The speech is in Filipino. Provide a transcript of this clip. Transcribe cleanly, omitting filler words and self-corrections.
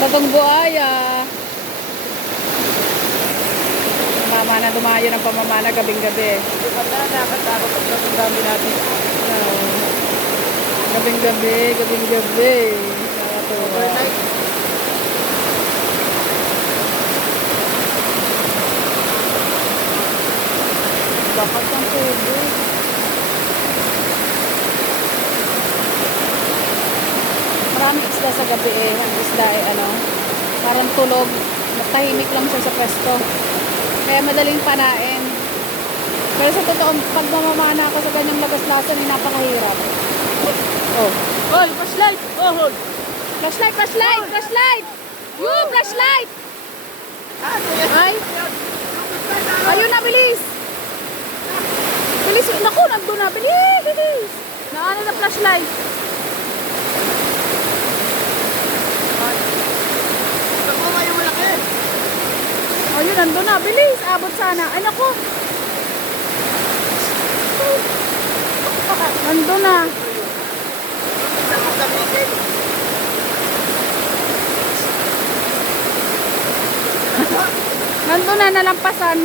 Batong buhaya. Mama na dumayo ng pamamana gabing-gabi. Hindi pa na nakatakot ang dami natin. Gabing-gabi, gabing-gabi. Nakatuwa. Overnight. Bakit ang tubig? Maraming isda sa gabi eh. Ang isda eh ano, parang tulog. Natahimik lang siya sa pwesto. Kaya madaling panain. Pero sa totoo, pag mamamana ako sa ganyang labas-lasan, ay napakahirap. Oh. Hoy, flashlight! Oh, hold! Flashlight, flashlight, flashlight! Woo, flashlight! Ay! Ayun na, bilis! Bilis! Naku, nandun na, bilis! Bilis! Naano na flashlight? Ako kayo malaki! Ayun, nandun na, bilis! Abot sana. Ay, naku! Nandun na. Nandun na, nalampasan.